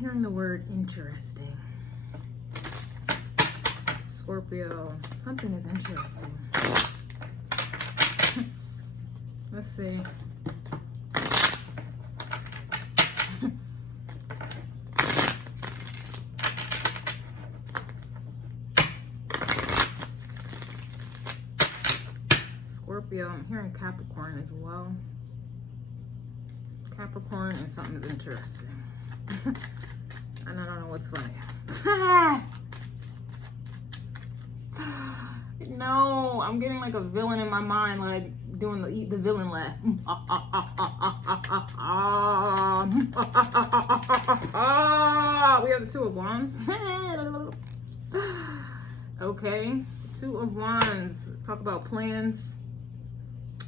hearing the word interesting. Scorpio, something is interesting. Let's see. Scorpio, I'm hearing Capricorn as well. Capricorn and something is interesting. And I don't know what's funny. No, I'm getting like a villain in my mind, like doing the villain laugh. We have the Two of Wands. Okay, Two of Wands. Talk about plans,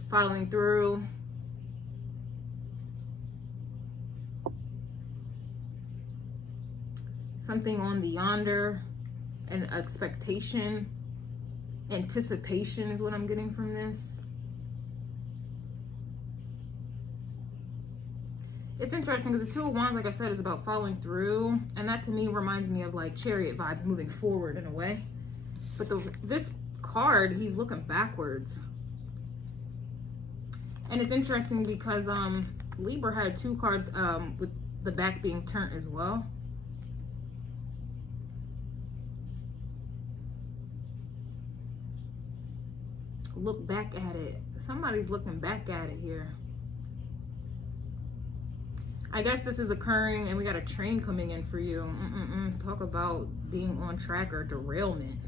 following through. Something on the yonder, an expectation, anticipation is what I'm getting from this. It's interesting because the Two of Wands, like I said, is about following through, and that to me reminds me of like Chariot vibes, moving forward in a way. But this card, he's looking backwards. And it's interesting because Libra had two cards with the back being turned as well. Look back at it. Somebody's looking back at it here. I guess this is occurring and we got a train coming in for you. Let's talk about being on track or derailment.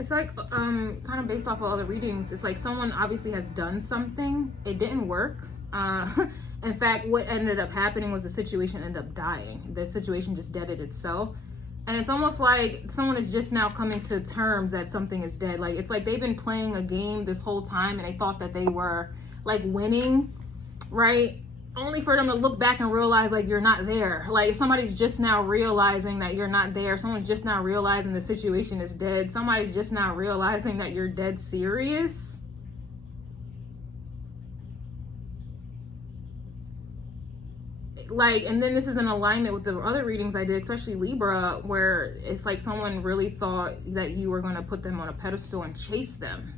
It's like, kind of based off of all the readings, it's like someone obviously has done something. It didn't work. In fact, what ended up happening was the situation ended up dying. The situation just deaded itself. And it's almost like someone is just now coming to terms that something is dead. Like, it's like they've been playing a game this whole time and they thought that they were like winning, right? Only for them to look back and realize like you're not there. Like somebody's just now realizing that you're not there. Someone's just now realizing the situation is dead. Somebody's just now realizing that you're dead serious. Like, and then this is in alignment with the other readings I did, especially Libra, where it's like someone really thought that you were going to put them on a pedestal and chase them.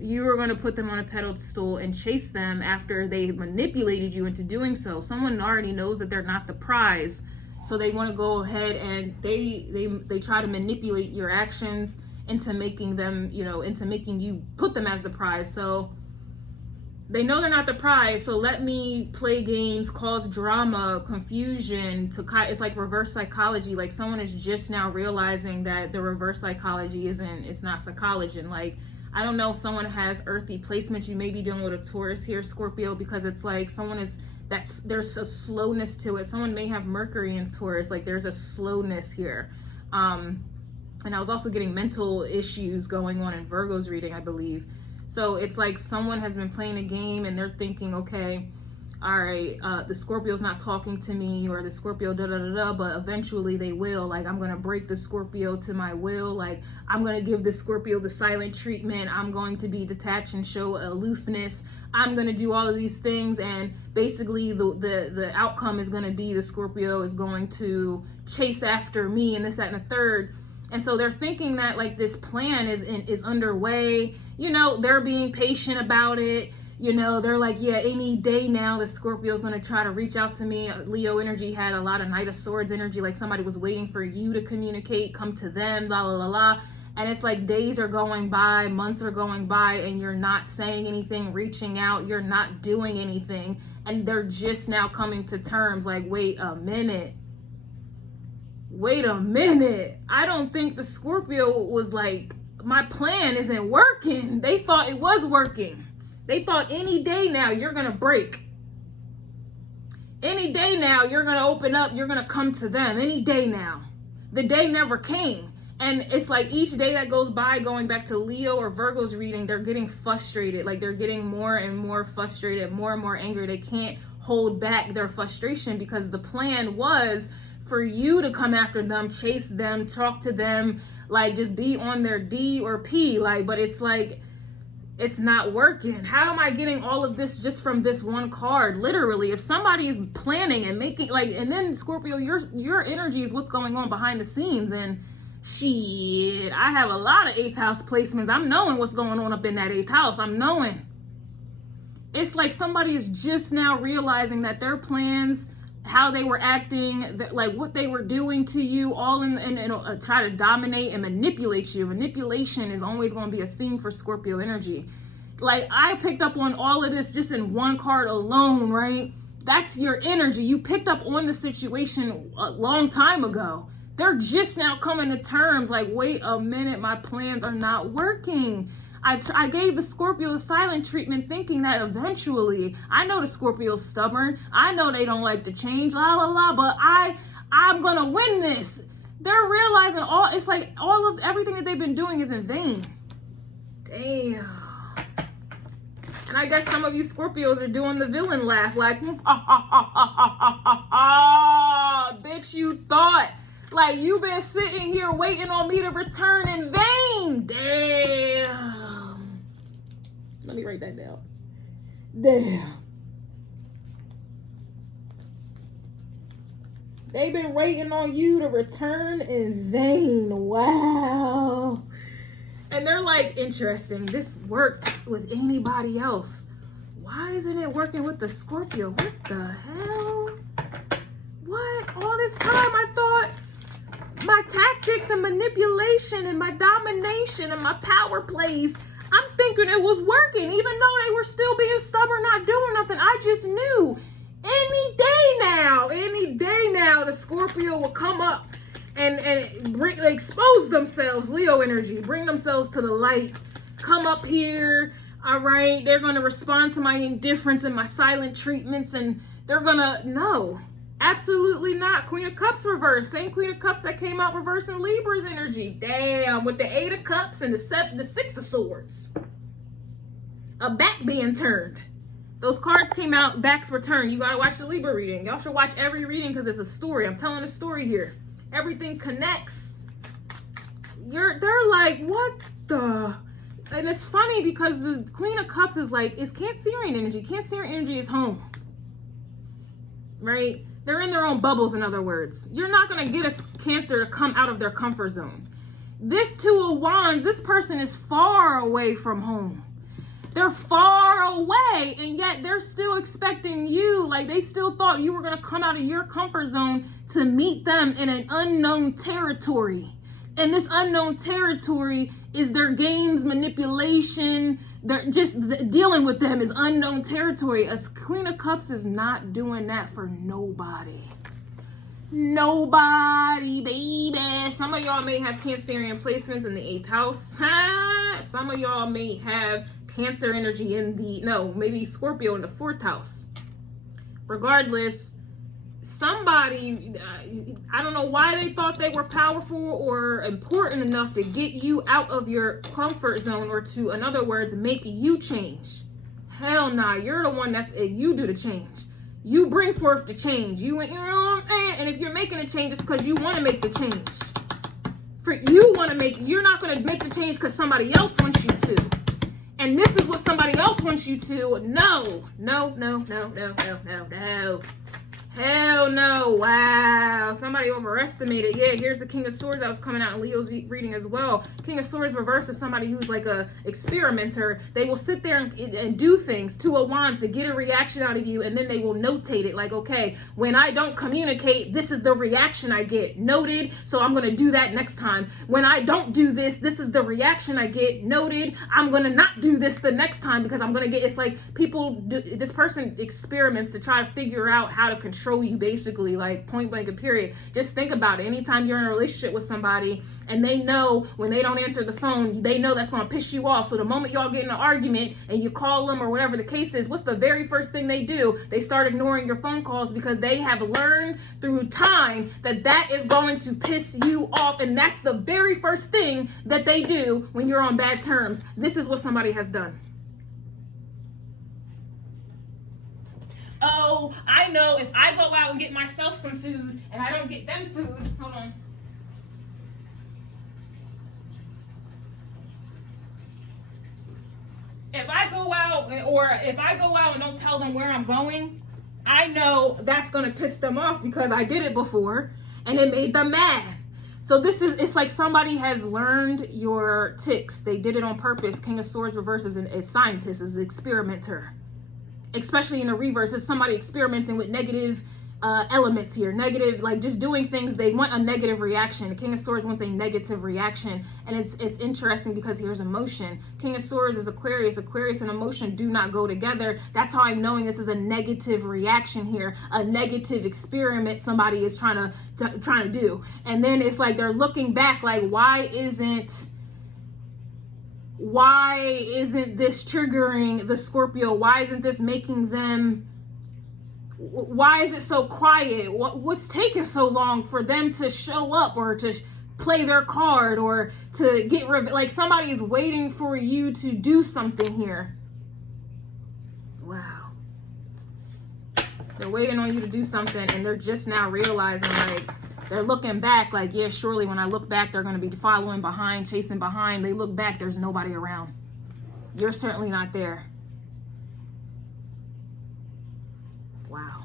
You were going to put them on a pedestal and chase them after they manipulated you into doing so. Someone already knows that they're not the prize, so they want to go ahead and they try to manipulate your actions into making them, you know, into making you put them as the prize. So they know they're not the prize, so let me play games, cause drama, confusion. It's like reverse psychology. Like someone is just now realizing that the reverse psychology it's not psychology. And like, I don't know if someone has earthy placements. You may be dealing with a Taurus here, Scorpio, because it's like there's a slowness to it. Someone may have Mercury in Taurus. Like there's a slowness here. And I was also getting mental issues going on in Virgo's reading, I believe. So it's like someone has been playing a game and they're thinking, okay, all right, the Scorpio's not talking to me, or the Scorpio but eventually they will. Like, I'm going to break the Scorpio to my will. Like, I'm going to give the Scorpio the silent treatment. I'm going to be detached and show aloofness. I'm going to do all of these things. And basically the outcome is going to be the Scorpio is going to chase after me and this, that, and the third. And so they're thinking that like this plan is underway. You know, they're being patient about it. You know, they're like, yeah, any day now the Scorpio is going to try to reach out to me. Leo energy had a lot of Knight of Swords energy, like somebody was waiting for you to communicate, come to them, la, la, la, la. And it's like days are going by, months are going by, and you're not saying anything, reaching out, you're not doing anything. And they're just now coming to terms like, wait a minute. I don't think the Scorpio was like, my plan isn't working. They thought it was working. They thought any day now you're going to break. Any day now you're going to open up, you're going to come to them. Any day now. The day never came. And it's like each day that goes by, going back to Leo or Virgo's reading, they're getting frustrated. Like they're getting more and more frustrated, more and more angry. They can't hold back their frustration because the plan was for you to come after them, chase them, talk to them, like just be on their D or P. Like, but it's like, it's not working. How am I getting all of this just from this one card? Literally, if somebody is planning and making like, and then Scorpio, your energy is what's going on behind the scenes. And shit, I have a lot of 8th house placements. I'm knowing what's going on up in that 8th house. I'm knowing. It's like somebody is just now realizing that their plans, how they were acting, that like what they were doing to you, all in try to dominate and manipulate you. Manipulation is always going to be a theme for Scorpio energy. Like I picked up on all of this just in one card alone, right? That's your energy. You picked up on the situation a long time ago. They're just now coming to terms like, wait a minute, my plans are not working. I gave the Scorpio the silent treatment thinking that eventually, I know the Scorpio's stubborn. I know they don't like to change, la la la, but I'm gonna win this. They're realizing it's like all of everything that they've been doing is in vain. Damn. And I guess some of you Scorpios are doing the villain laugh like, bitch, you thought. Like, you've been sitting here waiting on me to return in vain. Damn. Let me write that down. Damn. They've been waiting on you to return in vain. Wow. And they're like, interesting. This worked with anybody else. Why isn't it working with the Scorpio? What the hell? What? All this time I thought my tactics and manipulation and my domination and my power plays, I'm thinking it was working, even though they were still being stubborn, not doing nothing. I just knew any day now, the Scorpio will come up and expose themselves, Leo energy, bring themselves to the light, come up here, all right? They're going to respond to my indifference and my silent treatments, and they're going to, no. Absolutely not. Queen of Cups reverse. Same Queen of Cups that came out reverse in Libra's energy. Damn. With the 8 of Cups and the 6 of Swords. A back being turned. Those cards came out, backs were turned. You got to watch the Libra reading. Y'all should watch every reading because it's a story. I'm telling a story here. Everything connects. They're like, what the? And it's funny because the Queen of Cups is like, it's Cancerian energy. Cancerian energy is home. Right? They're in their own bubbles, in other words. You're not going to get a Cancer to come out of their comfort zone. This 2 of Wands, this person is far away from home. They're far away, and yet they're still expecting you. Like, they still thought you were going to come out of your comfort zone to meet them in an unknown territory. And this unknown territory is their games, manipulation. They're just dealing with them is unknown territory. A Queen of Cups is not doing that for nobody. Nobody, baby. Some of y'all may have Cancerian placements in the 8th house. Some of y'all may have Cancer energy in maybe Scorpio in the 4th house. Regardless, somebody, I don't know why they thought they were powerful or important enough to get you out of your comfort zone, or to, in other words, make you change. Hell nah, you're the one you do the change. You bring forth the change. You know what I'm saying? And if you're making a change, it's because you want to make the change. You're not going to make the change because somebody else wants you to. And this is what somebody else wants you to. No. Hell no. Wow. Somebody overestimated. Yeah, here's the King of Swords that was coming out in Leo's reading as well. King of Swords reverse is somebody who's like a experimenter. They will sit there and do things, 2 of Wands, to get a reaction out of you, and then they will notate it. Like, okay, when I don't communicate, this is the reaction I get. Noted. So I'm going to do that next time. When I don't do this, this is the reaction I get. Noted. I'm going to not do this the next time because I'm going to get, it's like this person experiments to try to figure out how to control control you, basically, like point blank and period. Just think about it. Anytime you're in a relationship with somebody and they know when they don't answer the phone, they know that's going to piss you off. So the moment y'all get in an argument and you call them or whatever the case is, what's the very first thing they do? They start ignoring your phone calls because they have learned through time that that is going to piss you off. And that's the very first thing that they do when you're on bad terms. This is what somebody has done. Oh, I know if I go out and get myself some food and I don't get them food, hold on. If I go out and don't tell them where I'm going, I know that's going to piss them off because I did it before and it made them mad. So it's like somebody has learned your tics. They did it on purpose. King of Swords reverse is a scientist, is an experimenter. Especially in the reverse, it's somebody experimenting with negative elements here. Negative, like just doing things, they want a negative reaction. The King of Swords wants a negative reaction. And it's interesting because here's emotion. King of Swords is Aquarius. Aquarius and emotion do not go together. That's how I'm knowing this is a negative reaction here. A negative experiment somebody is trying to do. And then it's like they're looking back like, why isn't this triggering the Scorpio? Why isn't this making them, why is it so quiet? What's taking so long for them to show up or to play their card or to get, like somebody is waiting for you to do something here. Wow. They're waiting on you to do something and they're just now realizing, like, they're looking back like, yeah, surely when I look back, they're going to be following behind, chasing behind. They look back, there's nobody around. You're certainly not there. Wow.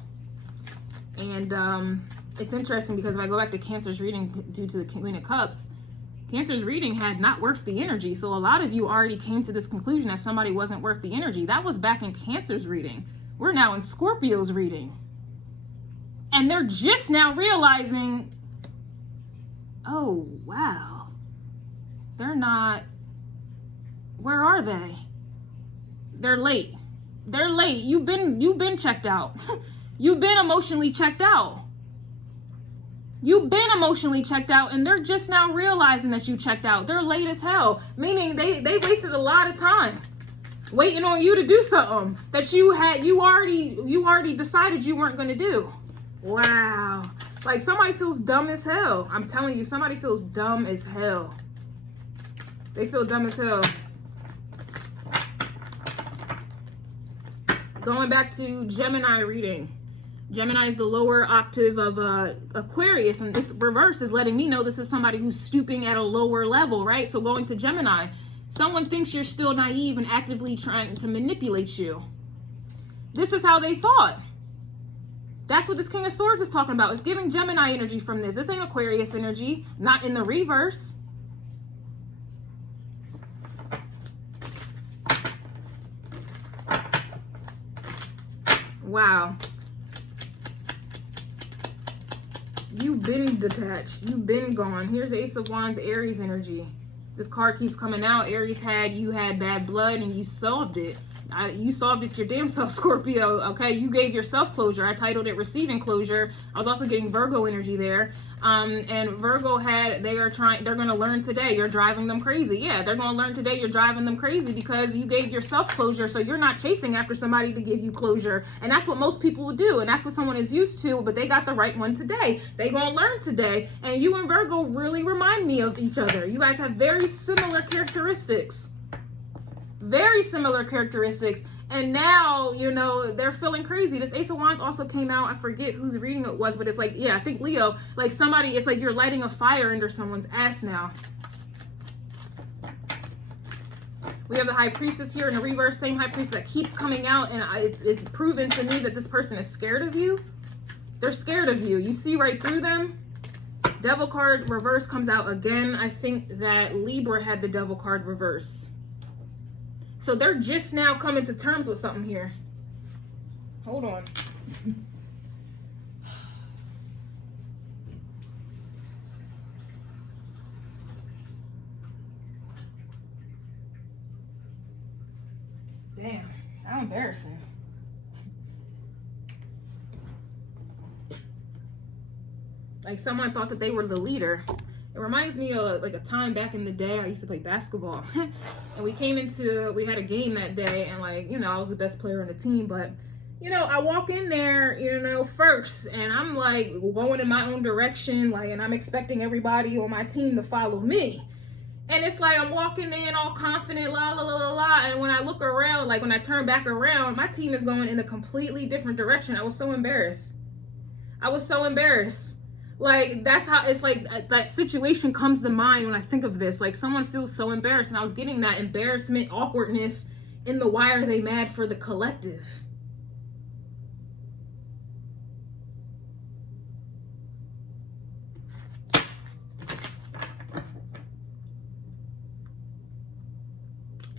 And it's interesting because if I go back to Cancer's reading due to the Queen of Cups, Cancer's reading had not worth the energy. So a lot of you already came to this conclusion that somebody wasn't worth the energy. That was back in Cancer's reading. We're now in Scorpio's reading. And they're just now realizing, oh, wow, they're not, where are they? They're late. They're late. You've been checked out. You've been emotionally checked out. You've been emotionally checked out and they're just now realizing that you checked out. They're late as hell, meaning they wasted a lot of time waiting on you to do something that you already decided you weren't going to do. Wow. Like somebody feels dumb as hell. I'm telling you, somebody feels dumb as hell. They feel dumb as hell. Going back to Gemini reading. Gemini is the lower octave of Aquarius, and this reverse is letting me know this is somebody who's stooping at a lower level, right? So going to Gemini, someone thinks you're still naive and actively trying to manipulate you. This is how they thought. That's what this King of Swords is talking about. It's giving Gemini energy from this. This ain't Aquarius energy, not in the reverse. Wow. You've been detached. You've been gone. Here's the Ace of Wands, Aries energy. This card keeps coming out. Aries you had bad blood and you solved it. You solved it your damn self, Scorpio. Okay, you gave yourself closure. I titled it Receiving Closure. I was also getting Virgo energy there. And Virgo they're going to learn today. You're driving them crazy. Yeah, they're going to learn today you're driving them crazy because you gave yourself closure. So you're not chasing after somebody to give you closure. And that's what most people would do. And that's what someone is used to, but they got the right one today. They're going to learn today. And you and Virgo really remind me of each other. You guys have very similar characteristics. Very similar characteristics. And now, you know, they're feeling crazy. This Ace of Wands also came out. I forget whose reading it was, but it's like, yeah, I think Leo. Like somebody, it's like you're lighting a fire under someone's ass now. We have the High Priestess here in the reverse, same High Priestess that keeps coming out. And it's proven to me that this person is scared of you. They're scared of you. You see right through them. Devil card reverse comes out again. I think that Libra had the Devil card reverse. So they're just now coming to terms with something here. Hold on. Damn, how embarrassing. Like someone thought that they were the leader. It reminds me of like a time back in the day. I used to play basketball and we had a game that day, and like, you know, I was the best player on the team, but you know, I walk in there, you know, first, and I'm like going in my own direction, like, and I'm expecting everybody on my team to follow me. And it's like I'm walking in all confident, la la la la la, and when I look around, like when I turn back around, my team is going in a completely different direction. I was so embarrassed. Like, that's how it's like that situation comes to mind when I think of this. Like, someone feels so embarrassed, and I was getting that embarrassment, awkwardness in the why are they mad for the collective.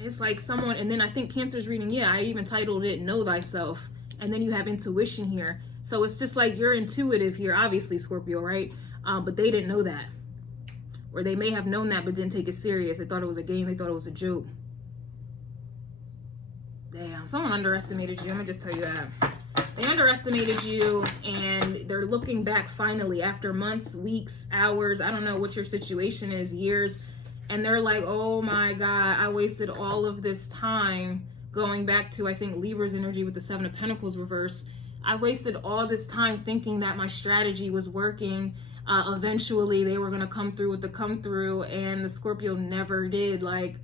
It's like someone, and then I think Cancer's reading, yeah, I even titled it Know Thyself, and then you have intuition here. So it's just like you're intuitive here, obviously, Scorpio, right? But they didn't know that. Or they may have known that but didn't take it serious. They thought it was a game. They thought it was a joke. Damn, someone underestimated you. I'm going to just tell you that. They underestimated you, and they're looking back finally after months, weeks, hours. I don't know what your situation is, years. And they're like, oh my God, I wasted all of this time going back to, I think, Libra's energy with the Seven of Pentacles reverse. I wasted all this time thinking that my strategy was working. Eventually, they were going to come through with the come through, and the Scorpio never did. Like,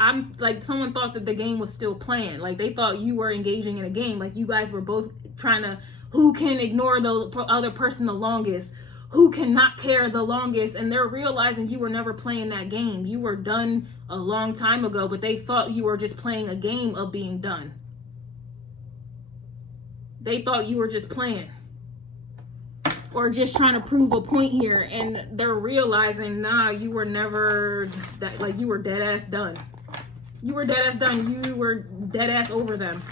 I'm like, someone thought that the game was still playing. Like, they thought you were engaging in a game. Like, you guys were both trying to, who can ignore the other person the longest? Who can not care the longest? And they're realizing you were never playing that game. You were done a long time ago, but they thought you were just playing a game of being done. They thought you were just playing or just trying to prove a point here, and they're realizing, nah, you were never that, like, you were dead ass done. You were dead ass done. You were dead ass over them.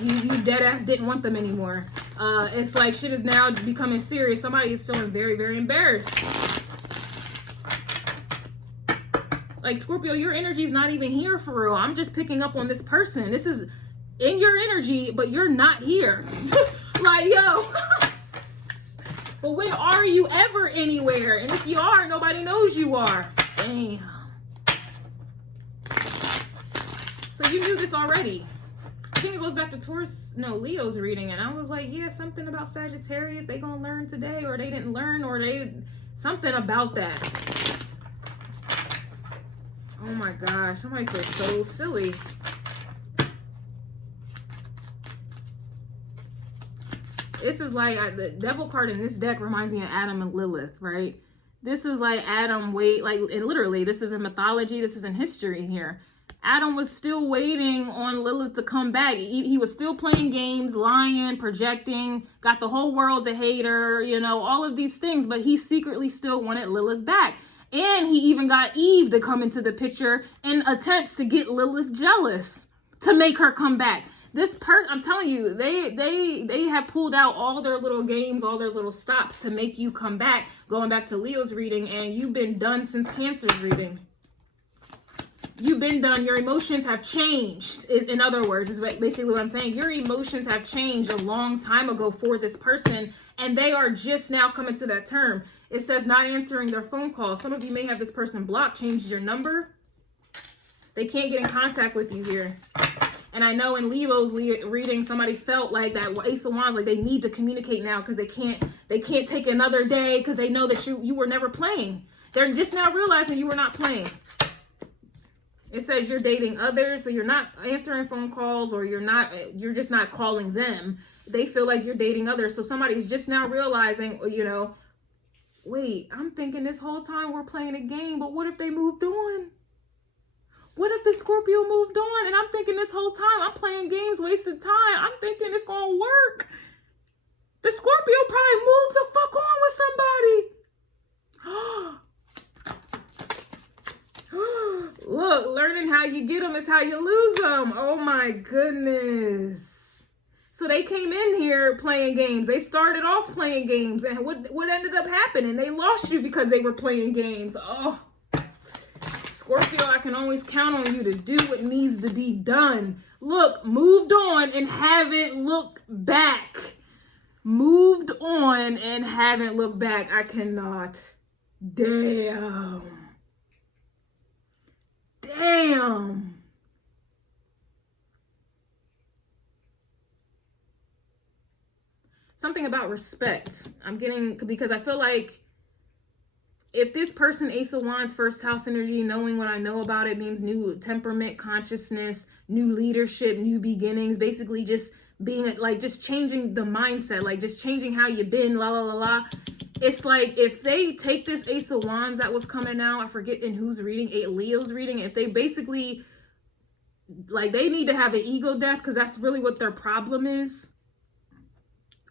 You dead ass didn't want them anymore. It's like shit is now becoming serious. Somebody is feeling very, very embarrassed. Like, Scorpio, your energy is not even here for real. I'm just picking up on this person. This is in your energy, but you're not here. Like, yo. But when are you ever anywhere? And if you are, nobody knows you are. Damn. So you knew this already. I think it goes back to Taurus, no, Leo's reading, and I was like, yeah, something about Sagittarius, they gonna learn today, or they didn't learn, or they, something about that. Oh my gosh, somebody feels so silly. This is like, the devil card in this deck reminds me of Adam and Lilith, right? This is like Adam and literally, this is in mythology, this is in history here. Adam was still waiting on Lilith to come back. He was still playing games, lying, projecting, got the whole world to hate her, you know, all of these things, but he secretly still wanted Lilith back. And he even got Eve to come into the picture in attempts to get Lilith jealous to make her come back. I'm telling you, they have pulled out all their little games, all their little stops to make you come back, going back to Leo's reading, and you've been done since Cancer's reading. You've been done. Your emotions have changed. In other words, is basically what I'm saying. Your emotions have changed a long time ago for this person, and they are just now coming to that term. It says not answering their phone calls. Some of you may have this person blocked, changed your number. They can't get in contact with you here. And I know in Leo's reading, somebody felt like that Ace of Wands, like they need to communicate now because they can't take another day because they know that you were never playing. They're just now realizing you were not playing. It says you're dating others, so you're not answering phone calls, or you're just not calling them. They feel like you're dating others. So somebody's just now realizing, you know, wait, I'm thinking this whole time we're playing a game, but what if they moved on? What if the Scorpio moved on? And I'm thinking this whole time I'm playing games, wasted time. I'm thinking it's gonna work. The Scorpio probably moved the fuck on with somebody. Look, learning how you get them is how you lose them. Oh my goodness. So they came in here playing games. They started off playing games. And what ended up happening? They lost you because they were playing games. Oh, Scorpio, I can always count on you to do what needs to be done. Look, moved on and haven't looked back. moved on and haven't looked back. I cannot. Damn. Damn. Something about respect. I'm getting, because I feel like if this person, Ace of Wands, first house energy, knowing what I know about it, means new temperament, consciousness, new leadership, new beginnings, basically just being like, just changing the mindset, like just changing how you've been, la la la la. It's like if they take this Ace of Wands that was coming out, I forget in who's reading, Leo's reading, if they basically, like, they need to have an ego death, because that's really what their problem is.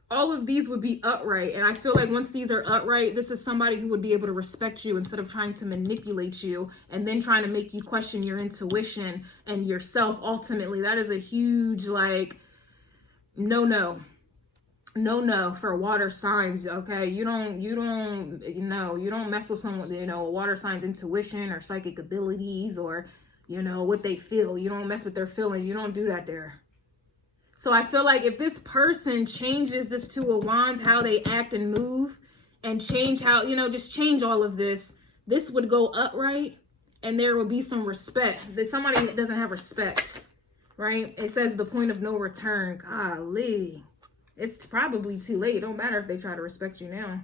All of these would be upright. And I feel like once these are upright, this is somebody who would be able to respect you instead of trying to manipulate you and then trying to make you question your intuition and yourself. Ultimately, that is a huge, like, no for water signs. Okay, you don't mess with someone, water signs intuition or psychic abilities, or what they feel. You don't mess with their feelings. You don't do that there. So I feel like if this person changes this Two of Wands, how they act and move, and change how, just change all of this, this would go upright, and there will be some respect. There's somebody that doesn't have respect, right? It says the point of no return. Golly. It's probably too late. It don't matter if they try to respect you now.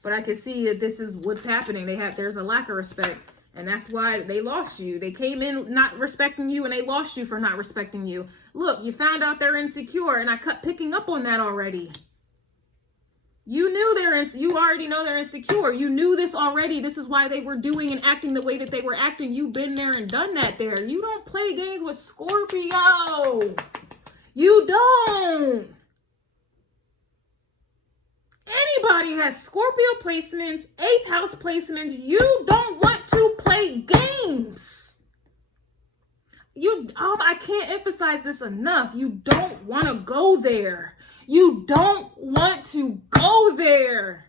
But I can see that this is what's happening. There's a lack of respect. And that's why they lost you. They came in not respecting you, and they lost you for not respecting you. Look, you found out they're insecure, and I kept picking up on that already. You knew you already know they're insecure. You knew this already. This is why they were doing and acting the way that they were acting. You've been there and done that there. You don't play games with Scorpio. You don't. Anybody has Scorpio placements, 8th house placements, you don't want to play games. I can't emphasize this enough. You don't want to go there. You don't want to go there.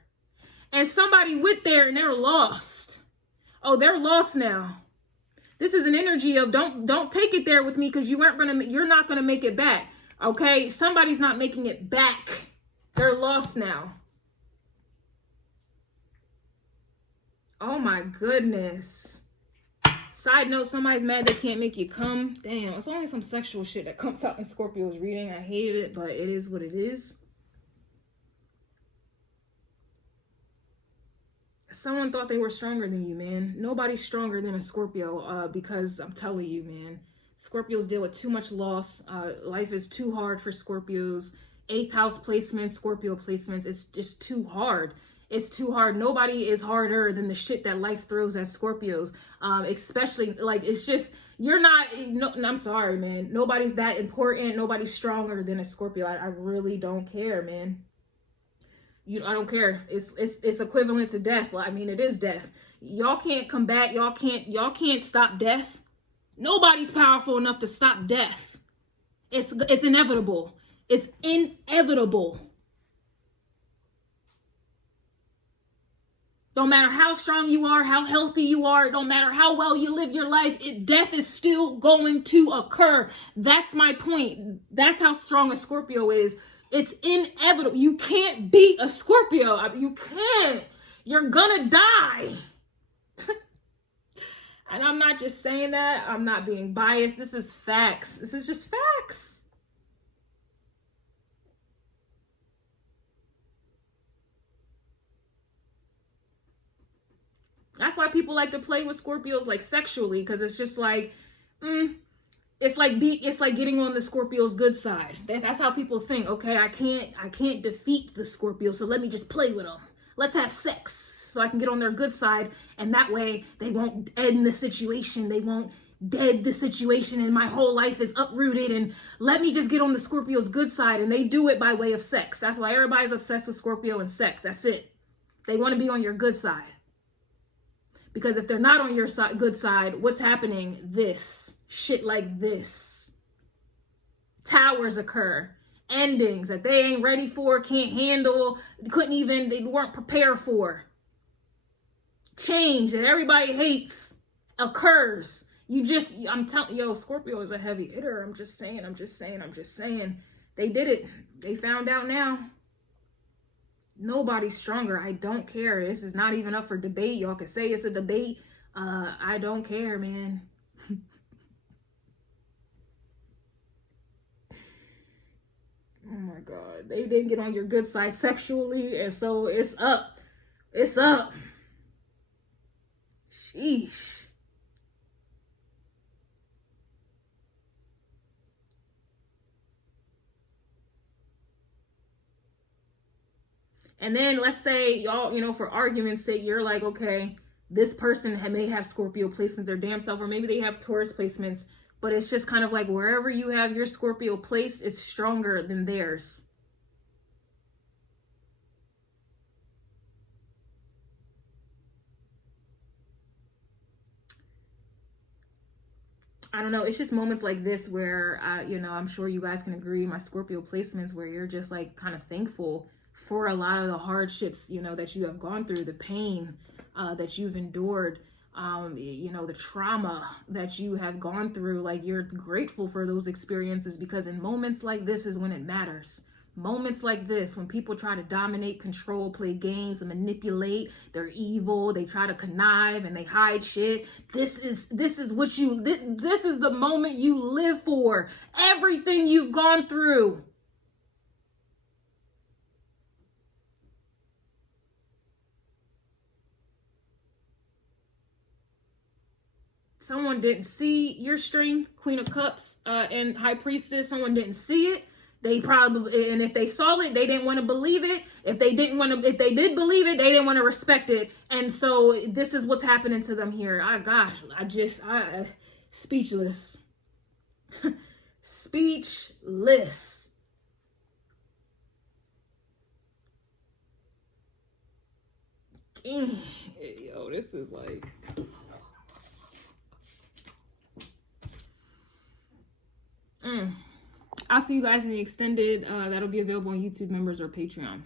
And somebody went there and they're lost. Oh, they're lost now. This is an energy of don't take it there with me, because you're not gonna make it back. Okay, somebody's not making it back. They're lost now. Oh my goodness. Side note, somebody's mad they can't make you come. Damn, it's only some sexual shit that comes out in Scorpio's reading. I hate it, but it is what it is. Someone thought they were stronger than you, man. Nobody's stronger than a Scorpio, because I'm telling you, man, Scorpios deal with too much loss. Life is too hard for Scorpios. 8th house placements, Scorpio placements, it's just too hard. It's too hard. Nobody is harder than the shit that life throws at Scorpios. Especially, like, it's just, I'm sorry, man. Nobody's that important. Nobody's stronger than a Scorpio. I really don't care, man. I don't care. It's equivalent to death. Well, I mean, it is death. Y'all can't combat. Y'all can't stop death. Nobody's powerful enough to stop death. It's inevitable. It's inevitable. Don't matter how strong you are, how healthy you are, it don't matter how well you live your life, death is still going to occur. That's my point. That's how strong a Scorpio is. It's inevitable. You can't beat a Scorpio. You can't. You're gonna die. And I'm not just saying that. I'm not being biased. This is facts. This is just facts. That's why people like to play with Scorpios, like, sexually, because it's just like, it's like getting on the Scorpio's good side. That's how people think. Okay, I can't defeat the Scorpio, so let me just play with them. Let's have sex so I can get on their good side, and that way they won't end the situation. They won't dead the situation, and my whole life is uprooted, and let me just get on the Scorpio's good side. And they do it by way of sex. That's why everybody's obsessed with Scorpio and sex. That's it. They want to be on your good side. Because if they're not on your good side, what's happening? This. Shit like this. Towers occur. Endings that they ain't ready for, can't handle, they weren't prepared for. Change that everybody hates occurs. I'm telling you, Scorpio is a heavy hitter. I'm just saying. They did it. They found out now. Nobody's stronger. I don't care. This is not even up for debate. Y'all can say it's a debate. I don't care, man. Oh my God. They didn't get on your good side sexually, and so it's up. It's up. Sheesh. And then let's say y'all, you know, for argument's sake, you're like, okay, this person may have Scorpio placements their damn self, or maybe they have Taurus placements, but it's just kind of like wherever you have your Scorpio placed, it's stronger than theirs. I don't know. It's just moments like this where, you know, I'm sure you guys can agree, my Scorpio placements, where you're just like kind of thankful for a lot of the hardships, you know, that you have gone through, the pain that you've endured, you know, the trauma that you have gone through. Like, you're grateful for those experiences, because in moments like this is when it matters. Moments like this, when people try to dominate, control, play games, and manipulate, they're evil, they try to connive and they hide shit. This is what you, this is the moment you live for. Everything you've gone through. Someone didn't see your strength, Queen of Cups and High Priestess. Someone didn't see it. They probably, and if they saw it, they didn't want to believe it. If they didn't want to, if they did believe it, they didn't want to respect it. And so this is what's happening to them here. I speechless. Speechless. Yo, this is like... I'll see you guys in the extended. That'll be available on YouTube members or Patreon.